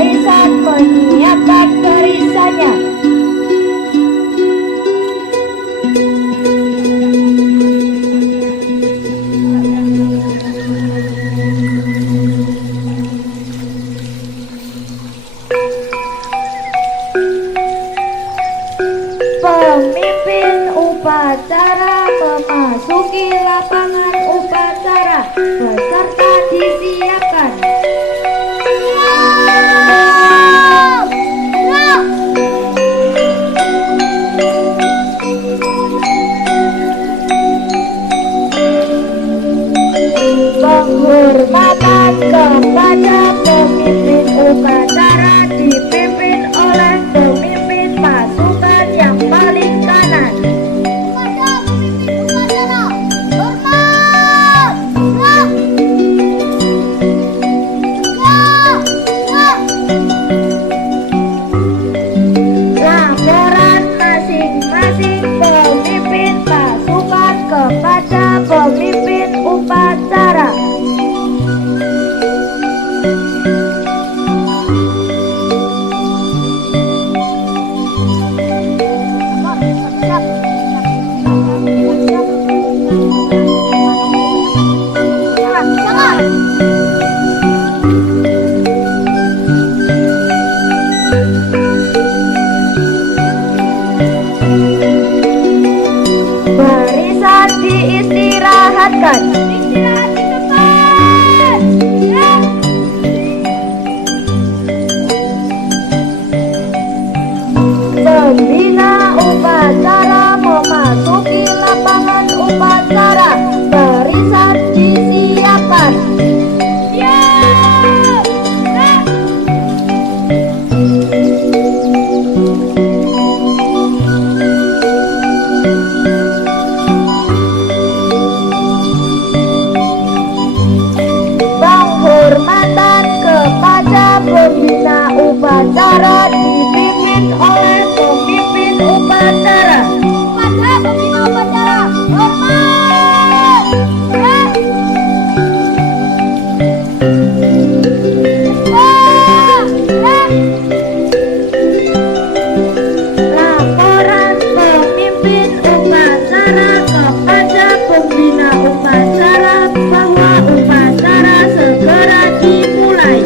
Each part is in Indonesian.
barisan menyiapkan barisannya. Pemimpin upacara memasuki lapangan upacara. Peserta disiapkan. Penghormatan kepada pemimpin upacara dipimpin oleh pemimpin pasukan yang paling kanan. Kepada pemimpin upacara, hormat! Laporan masing-masing pemimpin pasukan kepada pemimpin upacara. Barisan diistirahatkan. Istirahat di tempat. Ya. Pembina upacara memasuki lapangan upacara. Barisan disiapkan. Siap. Gerak. Penghormatan kepada pembina upacara dipimpin oleh pemimpin upacara. Kepada pembina upacara, hormat! Gerak. Gerak. Laporan pemimpin upacara kepada pembina upacara bahwa upacara segera dimulai.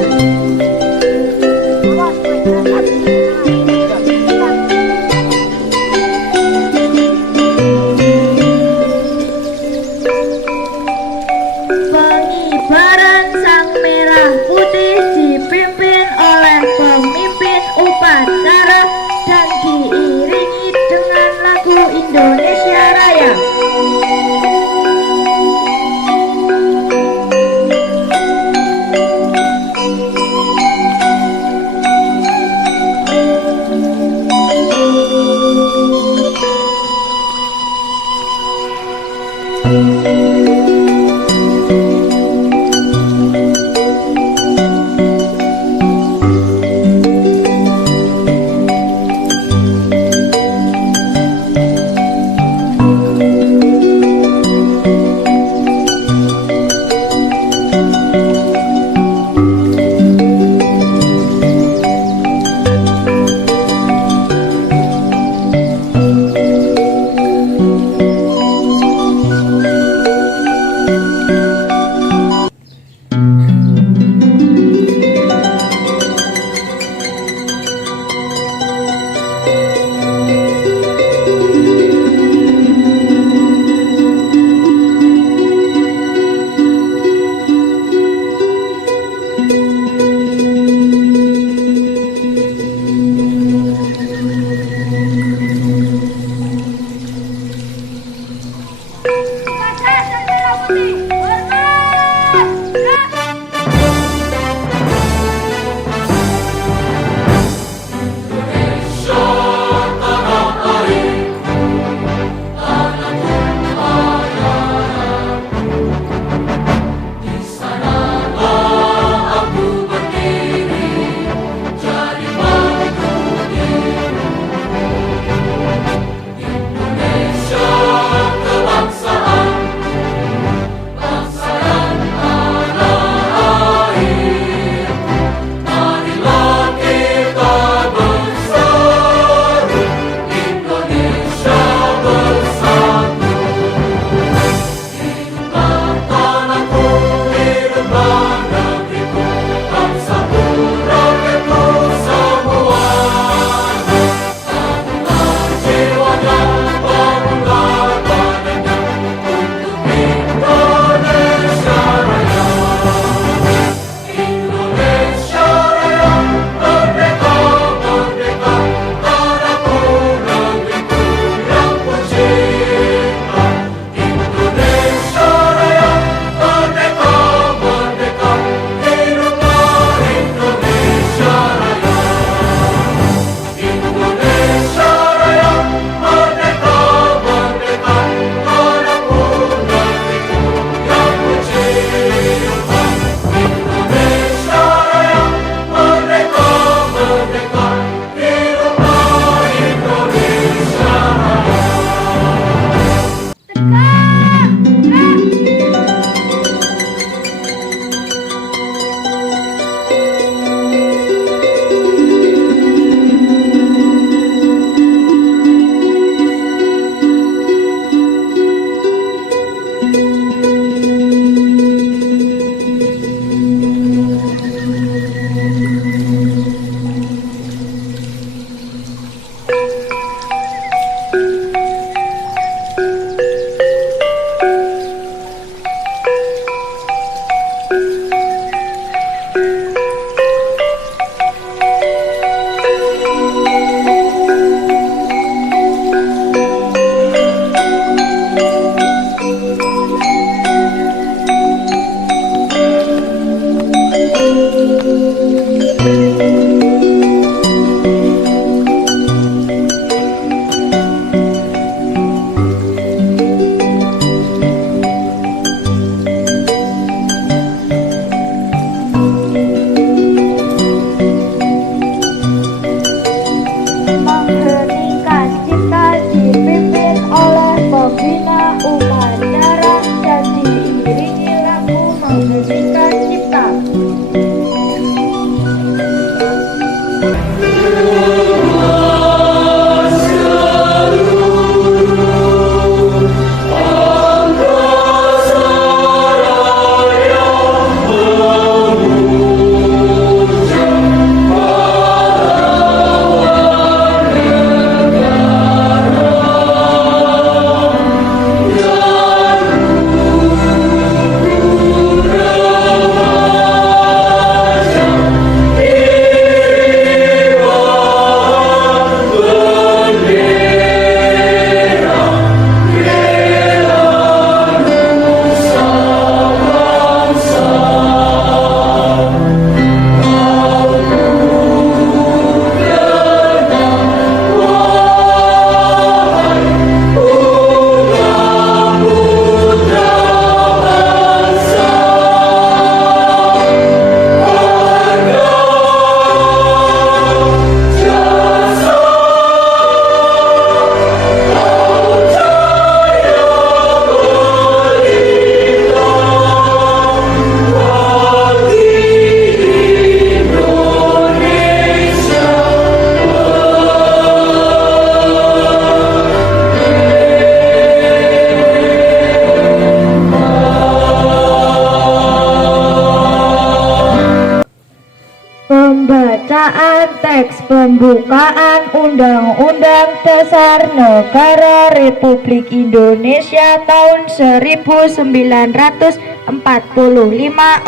Pembukaan Undang-Undang Dasar Negara Republik Indonesia tahun 1945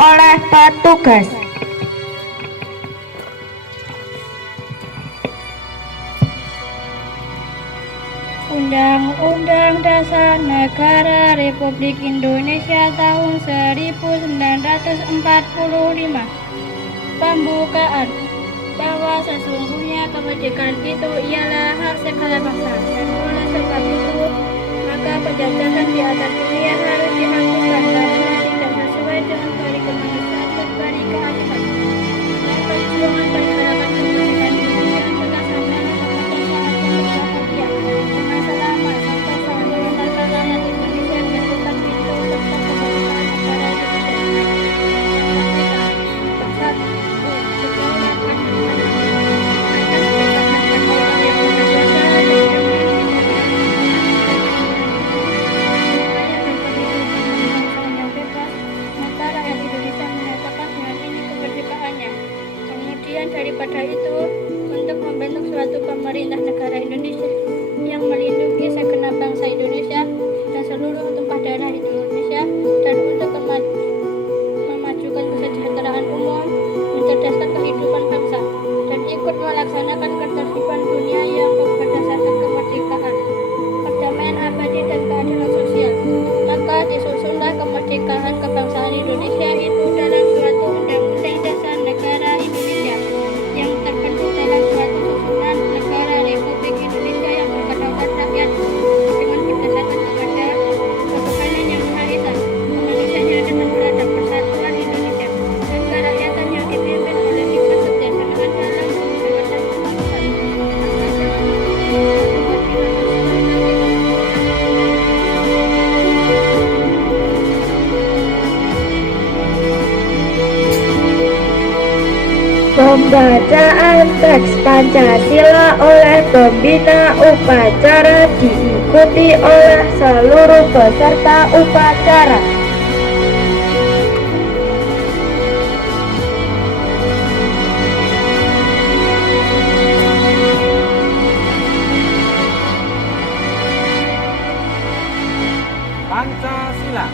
oleh petugas. Undang-Undang Dasar Negara Republik Indonesia tahun 1945. Pembukaan bahwa sesungguhnya kemerdekaan itu ialah hak segala bangsa, dan oleh sebab itu maka penjajahan di atas dunia harus dihapuskan karena tidak sesuai dengan garis kemanusiaan dan garis keadilan. Dan perjuangan pergerakan kemerdekaan Indonesia telah sampai kepada saat yang berbahagia dengan selamat serta seluruh rakyat Indonesia dan tetap pintu serta kemerdekaan negara daripada itu, untuk membentuk suatu pemerintah negara Indonesia yang melindungi segenap bangsa Indonesia dan seluruh tumpah darah di Indonesia, dan untuk memajukan kesejahteraan umum, mencerdaskan kehidupan bangsa, dan ikut melaksanakan ketertiban dunia yang berdasarkan kemerdekaan, perdamaian abadi dan keadilan sosial. Maka disusunlah kemerdekaan kebangsaan Indonesia itu dalam suatu undang-undang dasar negara Indonesia yang terbentuk dalam suatu susunan negara Republik Indonesia yang berkedaulatan rakyat dengan berdasarkan kepada ketuhanan yang Maha Esa, kemanusiaan dengan beradab, persatuan Indonesia, dan kerakyatan yang dipimpin oleh hikmat kebijaksanaan dalam pemerintahan kebangsaan. Pembacaan teks Pancasila oleh pembina upacara diikuti oleh seluruh peserta upacara. Pancasila.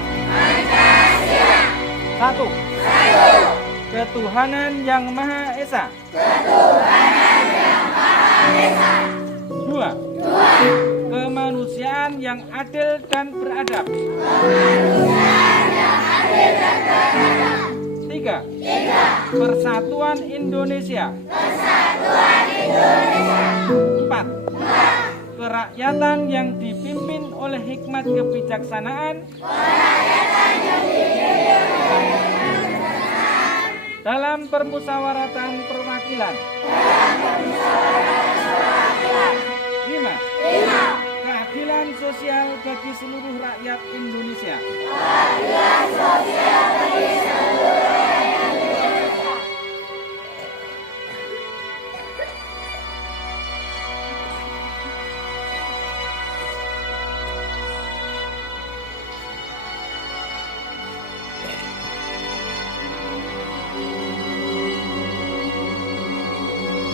Satu. Ketuhanan yang Maha Esa. Dua. Kemanusiaan yang adil dan beradab. Tiga. Persatuan Indonesia. Empat. Kerakyatan yang dipimpin oleh hikmat kebijaksanaan dalam permusyawaratan perwakilan. 5. Keadilan sosial bagi seluruh rakyat Indonesia.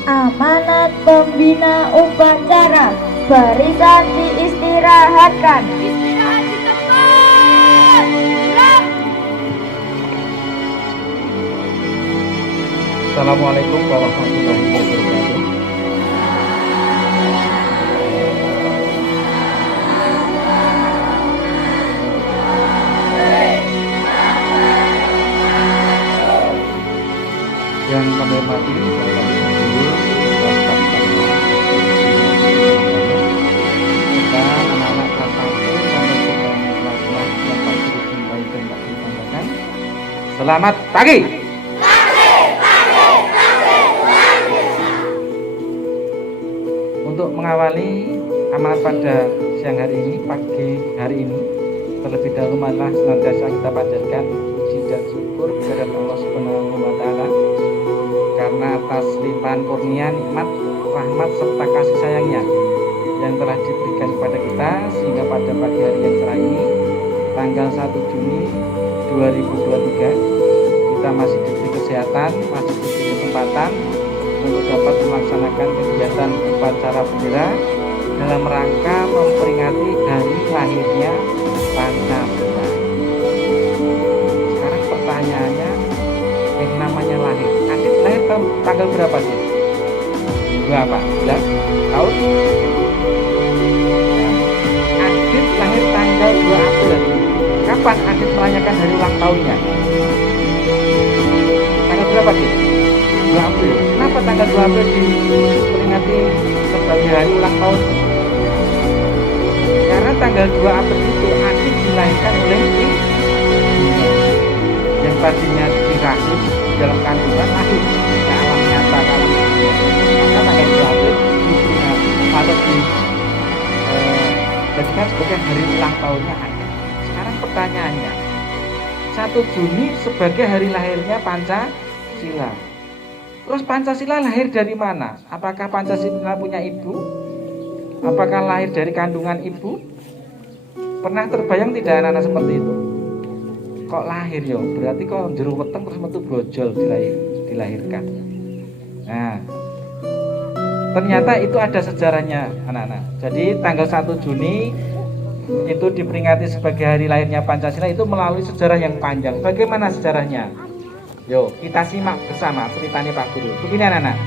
Amanat pembina upacara, barisan diistirahatkan. Istirahat di tempat. Gerak. Assalamualaikum warahmatullahi wabarakatuh. Yang kami hormati Bapak Ibu serta anak-anak kelas 1 sampai dengan kelas 6 yang pasti dicintai dan tak dibanggakan. Selamat pagi. Untuk mengawali amanat pada siang hari ini, pagi hari ini, terlebih dahulu marilah senantiasa kita panjatkan puji dan syukur kepada Allah Subhanahu wa Ta'ala karena atas limpahan kurnia, nikmat, rahmat serta kasih sayangnya yang telah diberikan kepada kita, sehingga pada pagi hari yang cerah ini, tanggal 1 Juni 2023, kita masih diberi kesehatan, masih diberi kesempatan untuk dapat melaksanakan kegiatan upacara bendera dalam rangka memperingati hari lahirnya Pancasila. Sekarang pertanyaannya, yang namanya lahir, Adit lahir tanggal berapa sih? 14 tahun? Nah, Adit lahir tanggal 2 April. Kapan Adit merayakan hari ulang tahunnya? Tanggal berapa sih? 2 April. Kenapa tanggal 2 April diperingati sebagai hari ulang tahun? Karena tanggal 2 April itu Adit dilahirkan oleh yang tadinya dirahim dalam kandungan lahir ke alam nyata, ke alam dunia. Maka tanggal 2 April diperingati atau dijadikan sebagai hari ulang tahunnya Adit. Sekarang pertanyaannya, 1 Juni sebagai hari lahirnya Pancasila. Terus Pancasila lahir dari mana? Apakah Pancasila punya ibu? Apakah lahir dari kandungan ibu? Pernah terbayang tidak anak-anak seperti itu? Kok lahir ya? Berarti kok jero weteng terus metu brojol dilahirkan. Nah, ternyata itu ada sejarahnya anak-anak. Jadi tanggal 1 Juni itu diperingati sebagai hari lahirnya Pancasila itu melalui sejarah yang panjang. Bagaimana sejarahnya? Yo, kita simak bersama ceritanya Pak Guru. Begini anak-anak,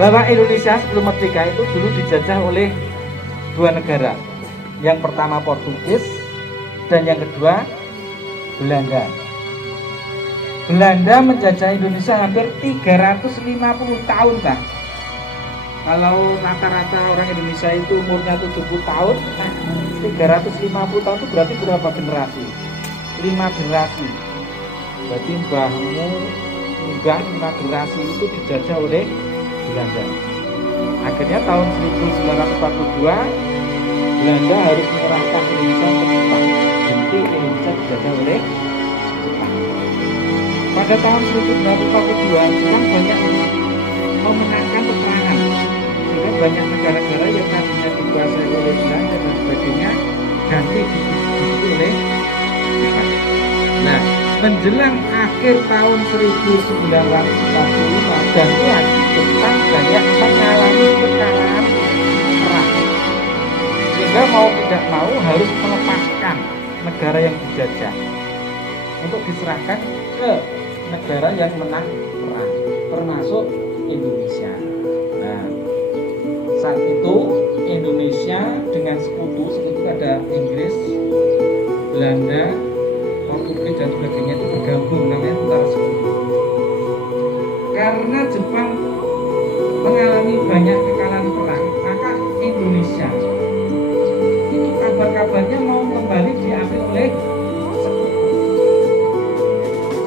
bahwa Indonesia sebelum merdeka itu dulu dijajah oleh 2 negara. Yang pertama Portugis dan yang kedua Belanda. Belanda menjajah Indonesia hampir 350 tahun kan. Kalau rata-rata orang Indonesia itu umurnya 70 tahun, nah 350 tahun itu berarti berapa generasi? 5 generasi. Berarti mbahmu enggak 5 generasi itu dijajah oleh Belanda. Akhirnya tahun 1942 Belanda harus menyerahkan Indonesia ke Jepang. Jadi Indonesia dijajah oleh Jepang. Pada tahun 1942 Jepang banyak memenangkan peperangan, sehingga banyak negara-negara yang tadinya dikuasai oleh Belanda dan sebagainya ganti diikuti oleh Jepang. Nah, menjelang akhir tahun 1945 gantian Jepang banyak mengalami kekalahan perang, sehingga mau tidak mau harus melepaskan negara yang dijajah untuk diserahkan ke negara yang menang perang, termasuk Indonesia. Nah, saat itu Indonesia dengan sekutu ada Inggris, Belanda, Portugis dan sebagainya itu bergabung namanya Tentara Sekutu. Karena Jepang mengalami banyak kekalahan perang, maka Indonesia itu kabar-kabarnya mau kembali diambil oleh Sekutu.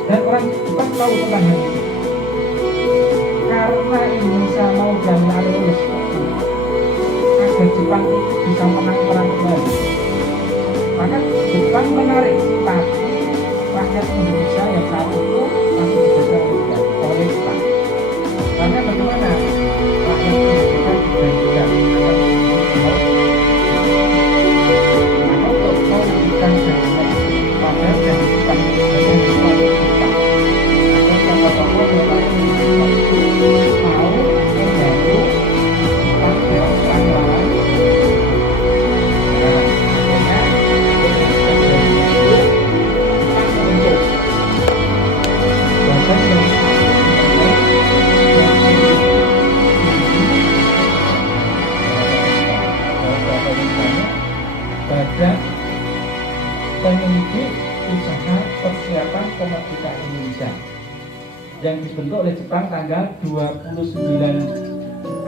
Dan orang Jepang tahu tentang hal itu. Karena Indonesia mau diambil oleh Sekutu, agar Jepang bisa menang perang kembali, maka Jepang menarik simpati rakyat Indonesia yang saat itu masih dijajah oleh Jepang. Karena bagaimana rakyat Indonesia juga maka untuk memberikan jaminan pada yang Jepang dan Jepang agar tokoh-tokoh yang lain mau membantu pada panggilan. Badan Penyelidik Usaha Persiapan Kemerdekaan Indonesia yang dibentuk oleh Jepang tanggal 29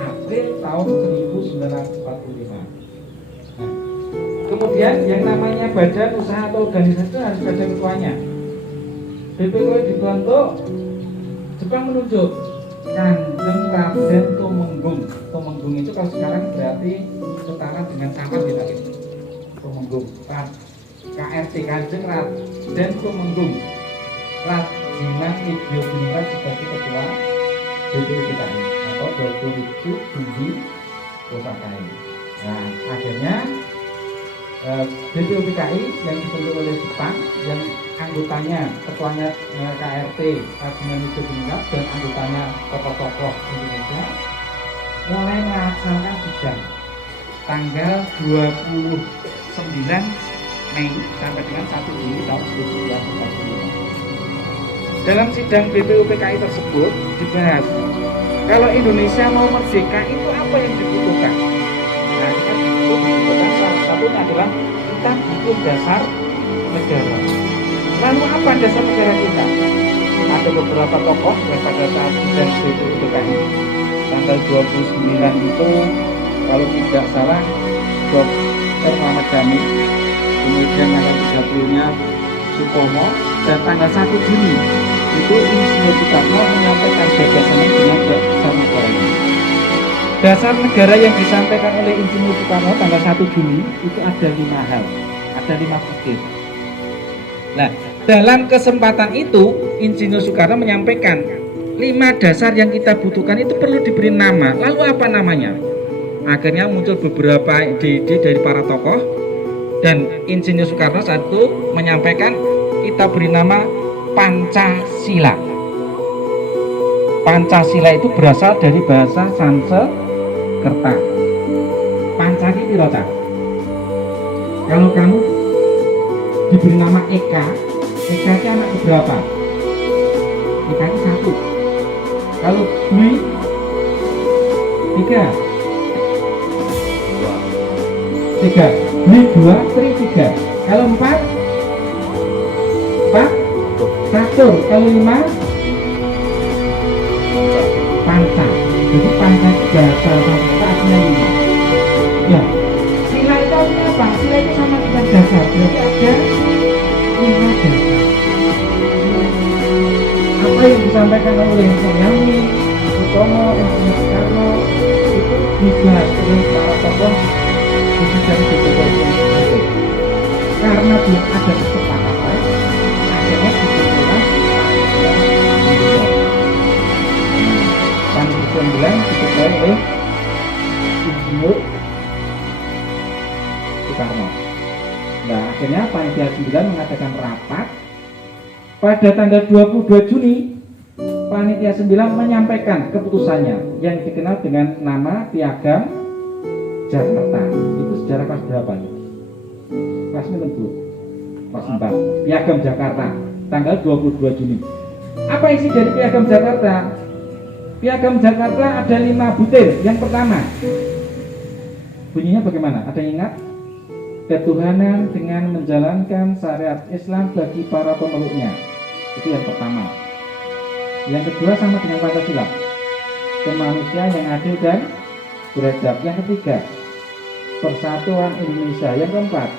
April tahun 1945. Nah, kemudian yang namanya badan usaha atau organisasi itu harus ada ketuanya. BPK dibentuk, Jepang menunjuk Kanjeng Raden Tumenggung. Tumenggung itu kalau sekarang berarti setara dengan camat kita itu. Tumenggung, KRT Kanjeng Raden Tumenggung, Rajiman Widyodiningrat sebagai ketua BPUPKI atau Dr. Budi Posakai. Nah, akhirnya BPUPKI yang dibentuk oleh Jepang yang anggotanya, ketuanya KRT Kabupaten Sidoarjo dan anggotanya tokoh-tokoh Indonesia mulai melaksanakan sidang tanggal 29 Mei sampai dengan 1 Juli tahun 1945. Dalam sidang BPUPKI tersebut dibahas kalau Indonesia mau merdeka itu apa yang dibutuhkan. Nah, kita dibutuhkan salah satunya adalah kita butuh dasar negara. Lalu apa dasar negara kita? Ada beberapa tokoh yang pada saat sidang BPUPKI tanggal 29 itu kalau tidak salah Dr. Muhammad Jamil, kemudian tanggal 30-nya Supomo, dan tanggal 1 Juni itu Insinyur Soekarno menyampaikan gagasannya dengan dasar negara. Dasar negara yang disampaikan oleh Insinyur Soekarno tanggal 1 Juni itu ada 5 hal, ada 5 butir. Nah, dalam kesempatan itu Insinyur Soekarno menyampaikan 5 dasar yang kita butuhkan itu perlu diberi nama. Lalu apa namanya? Akhirnya muncul beberapa ide-ide dari para tokoh dan Insinyur Soekarno saat itu menyampaikan kita beri nama Pancasila. Pancasila itu berasal dari bahasa Sanskerta. Panca ki piro ta? Kalau kamu diberi nama Eka, Eka itu anak berapa? Eka itu 1. Kalau Dwi 3. 3. Dwi 2, Tri 3. Kalau 4 catur. Kalau 5 panca. Jadi panca itu bahasa Sanskerta artinya 5. Ya. Sila itu artinya apa? Sila itu sama dengan dasar. Berarti ada 5 dasar. Apa yang disampaikan oleh Jamil, Sutomo, Insinyur Soekarno itu dibahas oleh para tokoh di sidang BPUPKI. Karena belum ada kesepakatan, akhirnya dibentuklah Panitia 9 diketuai oleh Insinyur Soekarno. Nah, akhirnya Panitia 9 mengadakan rapat pada tanggal 22 Juni. Panitia 9 menyampaikan keputusannya yang dikenal dengan nama Piagam Jakarta. Itu sejarah kelas berapa nih? Kelas Bu? Kelas 4. Piagam Jakarta tanggal 22 Juni. Apa isi dari Piagam Jakarta? Piagam Jakarta ada 5 butir. Yang pertama, bunyinya bagaimana? Ada yang ingat? Ketuhanan dengan menjalankan syariat Islam bagi para pemeluknya. Itu yang pertama. Yang kedua sama dengan Pancasila, kemanusiaan yang adil dan beradab. Yang ketiga, persatuan Indonesia. Yang keempat,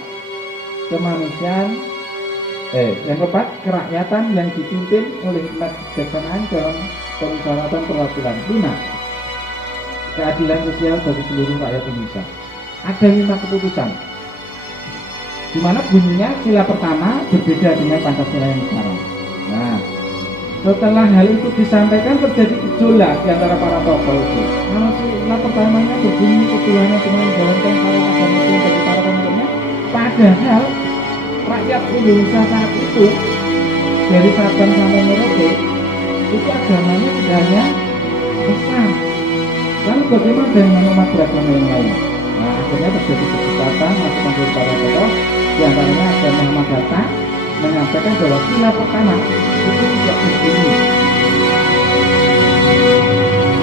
yang keempat, kerakyatan yang dipimpin oleh hikmat kebijaksanaan dalam permusyawaratan perwakilan. 5, keadilan sosial bagi seluruh rakyat Indonesia. Ada 5 keputusan, di mana bunyinya sila pertama berbeda dengan Pancasila yang sekarang. Nah, setelah hal itu disampaikan terjadi gejolak di antara para tokoh itu. Kalau sila pertamanya berbunyi ketuhanan dengan menjalankan syariat agama Islam bagi para pemeluknya, padahal rakyat Indonesia saat itu dari Sabang sampai Merauke itu agamanya tidak hanya Islam. Lalu bagaimana dengan umat beragama yang lain? Nah, akhirnya terjadi perdebatan masukan dari para tokoh. Di antaranya ada Muhammad Hatta menyampaikan bahwa sila pertama itu tidak berbunyi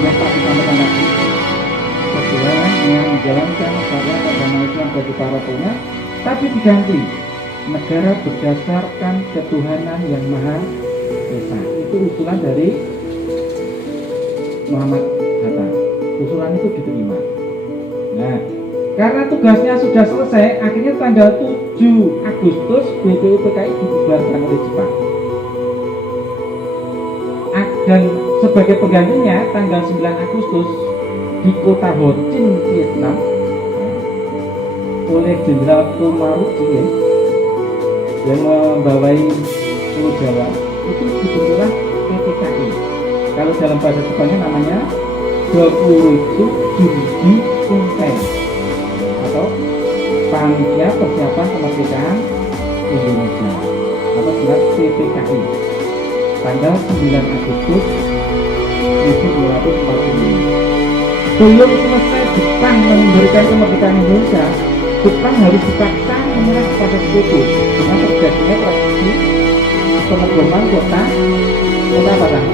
yang tak disampaikan tadi, ketuhanan dengan menjalankan syariat agama Islam bagi para pemeluknya, tapi diganti negara berdasarkan ketuhanan yang maha esa. Itu usulan dari Muhammad Hatta. Usulan itu diterima. Nah, karena tugasnya sudah selesai, akhirnya tanggal 7 Agustus BPUPKI dibubarkan oleh Jepang. Dan sebagai penggantinya tanggal 9 Agustus di kota Ho Chi Minh, Vietnam, oleh Jenderal Komarudin yang membawai Pulau Jawa, itu dibentuklah PPKI. Kalau dalam bahasa Jepangnya namanya Dokuritsu Junji Kunten atau Panitia Persiapan Kemerdekaan Indonesia. atau dengan PPKI tanggal 9 Agustus 1745. Belum selesai Jepang memberikan kemerdekaan Indonesia, Jepang harus dipaksa menyerah kepada sekutu dengan terjadinya tragedi pengeboman kota apa kan?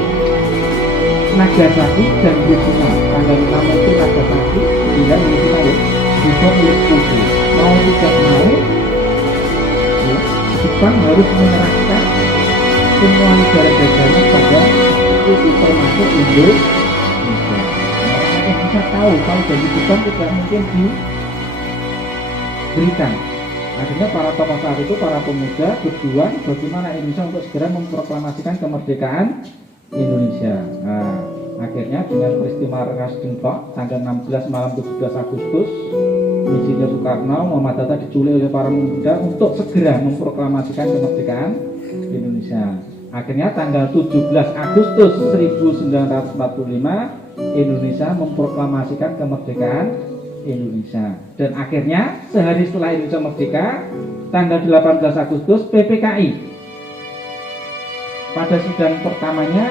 Nagasaki dan Hiroshima. Tanggal 6 itu Nagasaki, 9 Hiroshima dibuat oleh sekutu. Mau tidak mau, ya, Jepang harus menyerahkan semua negara jajahnya pada sekutu termasuk Indonesia. Orang bisa tahu kalau dari Jepang tidak mungkin diberikan. Akhirnya para tokoh saat itu, para pemuda berjuang bagaimana Indonesia untuk segera memproklamasikan kemerdekaan Indonesia. Nah, akhirnya dengan peristiwa Rengas Dengklok tanggal 16 malam 17 Agustus, Insinyur Soekarno, Muhammad Hatta diculik oleh para pemuda untuk segera memproklamasikan kemerdekaan Indonesia. Akhirnya tanggal 17 Agustus 1945 Indonesia memproklamasikan kemerdekaan Indonesia. Dan akhirnya sehari setelah Indonesia merdeka, tanggal 18 Agustus PPKI pada sidang pertamanya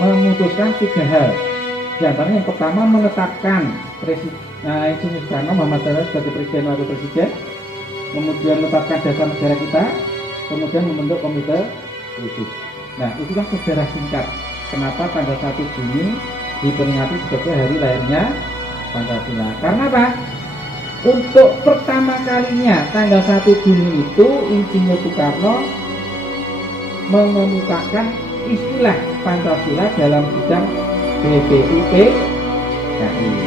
memutuskan 3 hal. Di antaranya yang pertama menetapkan Insinyur Soekarno Muhammad Hatta sebagai presiden wakil presiden, kemudian menetapkan dasar negara kita, kemudian membentuk komite khusus. Nah, itulah sejarah singkat kenapa tanggal 1 Juni diperingati sebagai hari lahirnya Pancasila. Karena apa? Untuk pertama kalinya tanggal 1 Juni itu Insinyur Soekarno mengemukakan istilah Pancasila dalam sidang BPUPKI.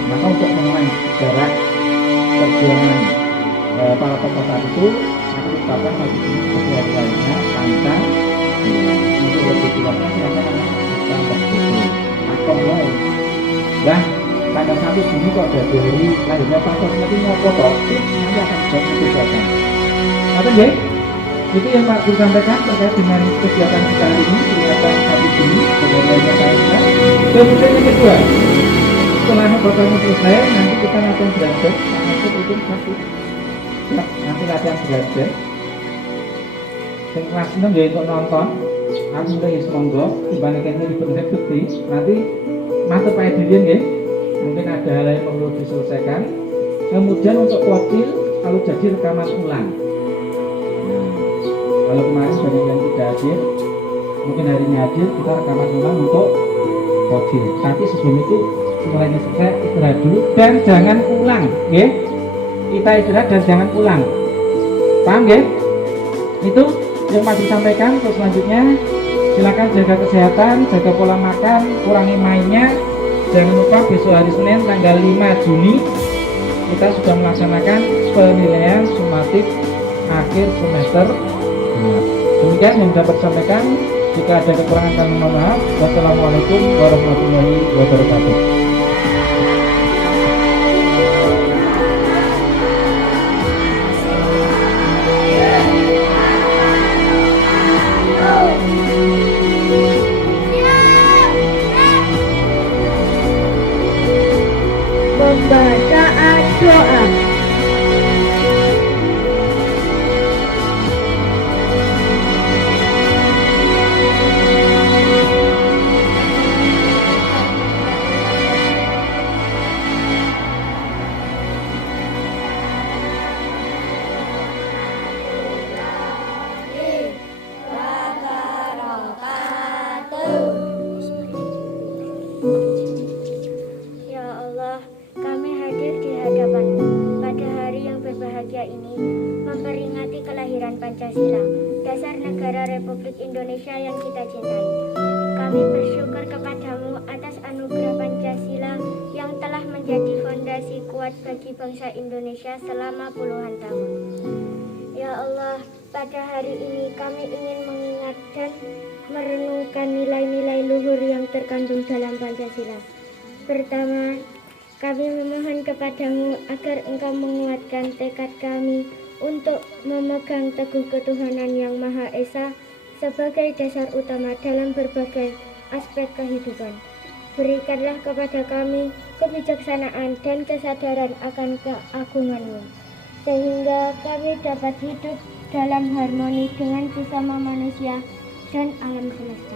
Maka untuk mengenai sejarah perjuangan para tokoh saat itu, maka ditetapkan hari ini sebagai hari lahirnya Pancasila. Untuk lebih jelasnya silakan kita berbuku atau mulai. Nah, tanggal 1 Juni kok ada hari lahirnya Pancasila itu mau foto, nanti akan jawab kebijakan. Apa ya? Itu yang Pak Guru sampaikan terkait dengan kegiatan kita hari ini, peringatan 1 Juni sebagai hari lahirnya Pancasila. Kemudian yang kedua, setelah fotonya selesai, nanti kita latihan belajar, nanti itu satu. Nanti latihan belajar. Yang kelas 6 ya untuk nonton, aku mulai monggo dibandingkannya di benar bukti. Nanti mata Pak Edilian ya, mungkin ada hal yang perlu diselesaikan. Kemudian untuk kocil, kalau jadi rekaman ulang. Nah, kalau kemarin banyak yang tidak hadir, mungkin hari ini hadir, kita rekaman ulang untuk kocil. Tapi sebelum itu semuanya selesai, istirahat dulu dan jangan ulang, ya. Kita istirahat dan jangan ulang. Paham ya? Itu yang Pak Guru sampaikan. Terus selanjutnya silakan jaga kesehatan, jaga pola makan, kurangi mainnya. Jangan lupa besok hari Senin tanggal 5 Juni kita sudah melaksanakan penilaian sumatif akhir semester 2. Demikian yang dapat disampaikan. Jika ada kekurangan kami mohon maaf. Wassalamualaikum warahmatullahi wabarakatuh. Pembacaan doa. Ya Allah, kami hadir di hadapan-Mu pada hari yang berbahagia ini memperingati kelahiran Pancasila, dasar negara Republik Indonesia yang kita cintai. Kami bersyukur kepadamu atas anugerah Pancasila yang telah menjadi fondasi kuat bagi bangsa Indonesia selama puluhan tahun. Ya Allah, pada hari ini kami ingin mengingat dan merenungkan nilai-nilai luhur yang terkandung dalam Pancasila. Pertama, kami memohon kepadamu agar engkau menguatkan tekad kami untuk memegang teguh ketuhanan yang Maha Esa sebagai dasar utama dalam berbagai aspek kehidupan. Berikanlah kepada kami kebijaksanaan dan kesadaran akan keagungan-Mu, sehingga kami dapat hidup dalam harmoni dengan sesama manusia dan alam semesta.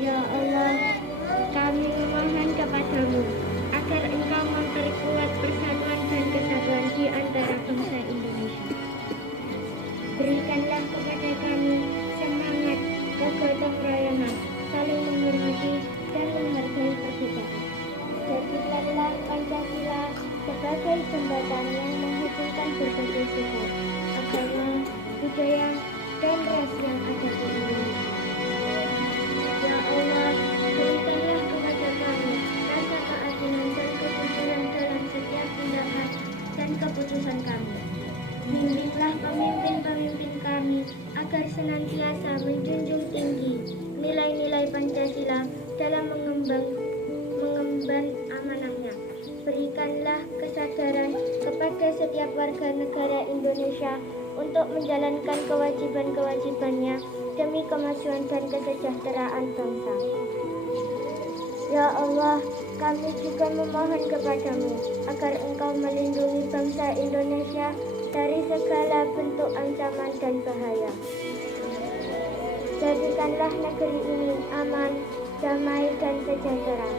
Ya Allah, kami memohon kepadamu agar Engkau memperkuat persatuan dan kesatuan di antara bangsa Indonesia. Berikanlah kepada kami semangat, kegotong royongan, saling menghormati dan menghargai perbedaan. Jadikanlah Pancasila sebagai jembatan yang menghubungkan berbagai suku, agama, budaya, dan ras yang ada di Indonesia. Ya Allah, berikanlah kepada kami rasa keadilan dan kejujuran dalam setiap tindakan dan keputusan kami. Bimbinglah pemimpin-pemimpin kami agar senantiasa menjunjung tinggi nilai-nilai Pancasila dalam mengemban amanahnya. Berikanlah kesadaran kepada setiap warga negara Indonesia untuk menjalankan kewajiban-kewajibannya demi kemajuan dan kesejahteraan bangsa. Ya Allah, kami juga memohon kepadamu agar Engkau melindungi bangsa Indonesia dari segala bentuk ancaman dan bahaya. Jadikanlah negeri ini aman, damai, dan sejahtera.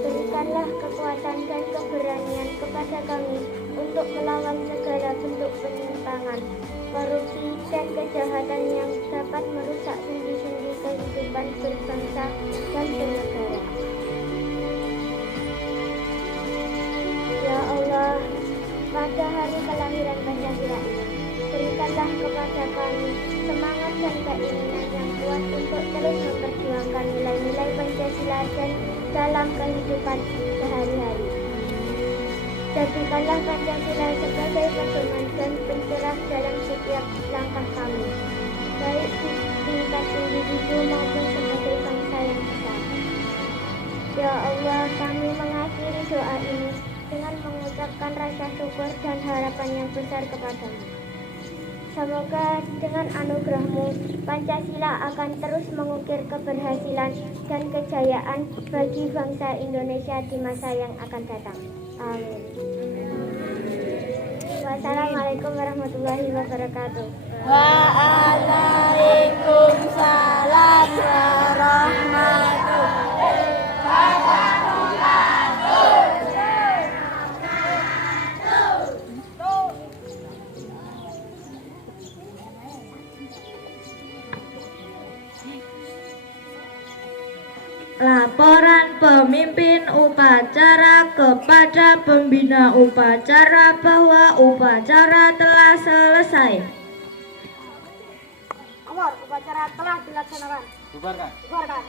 Berikanlah kekuatan dan keberanian kepada kami untuk melawan segala bentuk penyimpangan, korupsi, dan kejahatan yang dapat merusak sendi-sendi kehidupan berbangsa dan bernegara. Ya Allah, pada hari kelahiran Pancasila ini, berikanlah kepada kami semangat dan keinginan yang kuat untuk terus memperjuangkan nilai-nilai Pancasila dan dalam kehidupan sehari-hari. Jadikanlah Pancasila sebagai pedoman dan pencerah dalam setiap langkah kami, baik di tingkat individu maupun sebagai bangsa yang besar. Ya Allah, kami mengakhiri doa ini dengan mengucapkan rasa syukur dan harapan yang besar kepadamu. Semoga dengan anugerah-Mu, Pancasila akan terus mengukir keberhasilan dan kejayaan bagi bangsa Indonesia di masa yang akan datang. Amin. Wassalamualaikum warahmatullahi wabarakatuh. Waalaikumsalam warahmatullahi Laporan pemimpin upacara kepada pembina upacara bahwa upacara telah selesai. Amor, upacara telah dilaksanakan. Bubarkan. Bubarkan.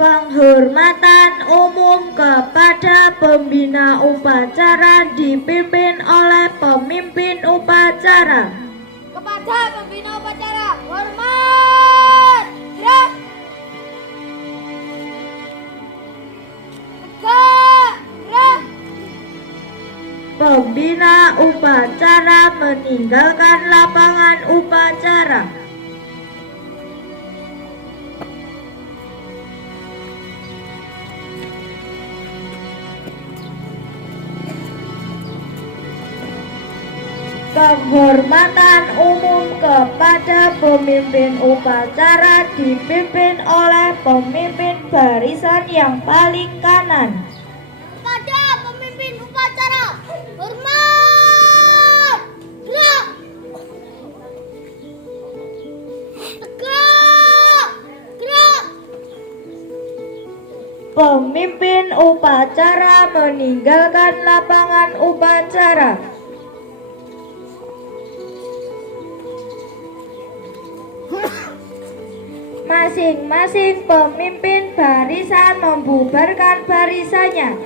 Penghormatan umum kepada pembina upacara dipimpin oleh pemimpin upacara. Kepada pembina upacara, hormat. Gerak. Tegak. Gerak. Pembina upacara meninggalkan lapangan upacara. Penghormatan umum kepada pemimpin upacara dipimpin oleh pemimpin barisan yang paling kanan. Kepada pemimpin upacara, hormat. Gerak. Tegak. Gerak. Pemimpin upacara meninggalkan lapangan upacara. Masing-masing pemimpin barisan membubarkan barisannya.